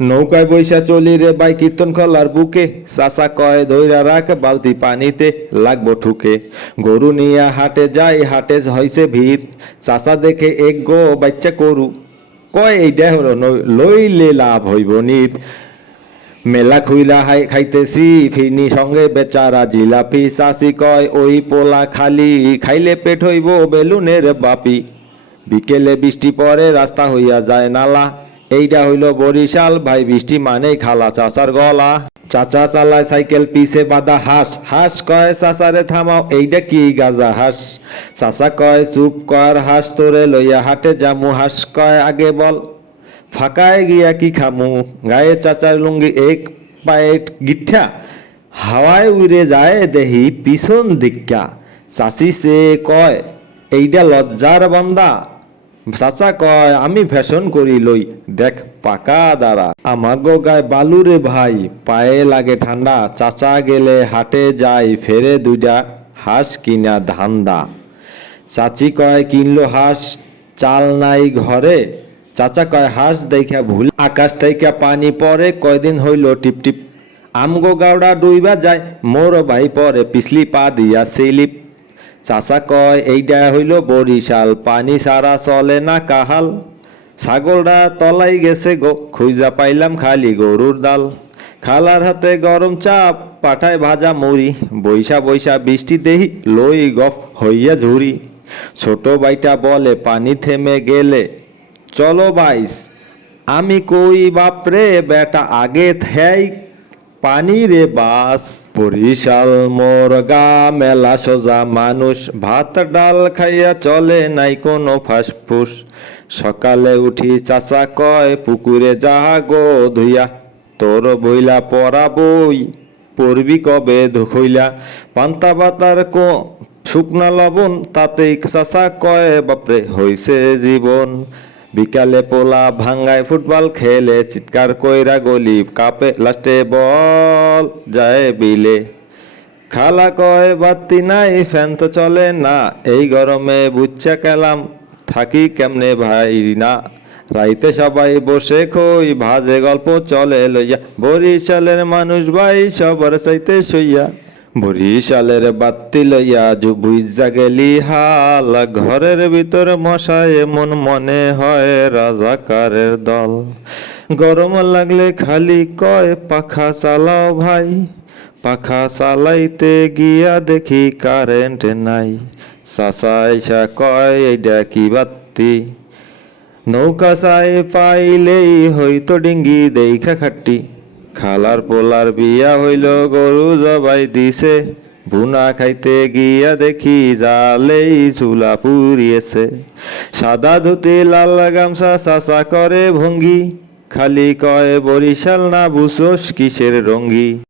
নৌকায় বৈশা চলি রে বাই কীর্তন খোলার বুকে। চাচা কয় দইরা রাখ, বালতি পানিতে লাগবো ঠুকে। গরু নিয়া হাটে যাই, হাটে হইছে ভিড় চাচা দেখে এক গো বাচ্চা করু। কয় এইটা হলো লইলে লাভ হইব নির মেলা খুইলা হাই, খাইতেছি ফিনি সঙ্গে বেচারা জিলাপি। চাষি কয়, ওই পোলা খালি, খাইলে পেট হইব বেলুনের বাপি। বিকেলে বৃষ্টি পরে রাস্তা হইয়া যায় নালা। এইটা হইল বরিশাল। ভাই, বৃষ্টি মানেই খালা, চাচার গলা। চাচা চালায় সাইকেল, পিছে বাঁধা হাঁস। হাঁস কয়, চাচারে থামাও এইটা কি গাজা হাস? চাচা কয়, চুপ কর হাঁস, তোরে লইয়া হাটে জামু হাস কয়, আগে বল, ফাঁকায় গিয়া কি খামু? গায়ে চাচার লুঙ্গি এক পায়ে গিঠা, হাওয়ায় উড়ে যায় দেহি পিছন দিকা চাচি সে কয় এইটা লজ্জার বান্দা চাচা কয়, আমি ফ্যাশন করি লই, দেখ পাকা দাঁড়া। আমাগো গায়ে বালুরে ভাই, পায়ে লাগে ঠান্ডা, চাচা গেলে হাটে যাই, ফেরে দুইটা হাঁস কিনা ধান্দা। চাচি কয়, কিনলো হাঁস, চাল নাই ঘরে? চাচা কয়, হাঁস দেখা ভুল, আকাশ থেকে পানি পরে, কয়দিন হইল টিপ টিপ আমগো গাওড়া ডুইবা যায়, মোর ভাই পরে, পিছলি পা দিয়া সিলিপ চাচা কয় এইটা হইল বরিশাল, পানি সারা চলে না কাহাল। ছাগলটা তলাই গেছে গো, খুঁজা পাইলাম খালি গরুর ডাল। খালার হাতে গরম চাপ, পাঠায় ভাজা মুড়ি। বৈশা বৈশা বৃষ্টি দেহি, লই গফ হইয়া ঝুরি ছোট বাইটা বলে, পানি থেমে গেলে। চলো বাইস, আমি কই বাপরে, বেটা আগে থেই পানি রে বাস। বরিশাল মোরগা মেলা সোজা মানুষ, ভাত, ডাল খাইয়া চলে নাই কোনো ফাসফুস। সকালে উঠি চাচা কয়, পুকুরে যাহা গো ধুইয়া, তোর বইলা পড়া বই, পড়বি কবে ধুইলা? পান্তা বাতার কো, শুকনা লবণ, তাতেই চাচা কয়, বাপরে, হইছে জীবন। বিকালে পোলা ভাঙ্গায় ফুটবল খেলে, চিৎকার কইরা গলি, কাপে লাস্টে বল যায় বিলে। খালা কয়, বাতি নাই, ফ্যান তো চলে না, এই গরমে বুচ্চা কেলাম থাকি কেমনে ভাই না? রাইতে সবাই বসে খই, ভাজে গল্প চলে লইয়া, বরিশালের মানুষ ভাই সবার চাইতে সইয়া। বরিশালের বাত্তি লইয়া বুইজা গেলি হাল। ঘরের ভিতর মশায় এমন মনে হয় রাজাকারের দল। গরম লাগলে খালি কয়, পাখা চালাও ভাই। পাখা চালাইতে গিয়া দেখি কারেন্ট নাই। আইসা কয় এইটা কি বাত্তি নৌকা চাই পাইলেই হইতো ডিঙ্গি, দেখা খাট্টি। খালার পোলার বিয়া হইল, গরু জবাই দিছে। ভুনা খাইতে গিয়া দেখি জালেই চুলা পুড়িয়েছে। সাদা ধুতি, লাল গামছা চাচা করে ভঙ্গি। খালি কয় বরিশাল না বুসোস কিসের রঙ্গি?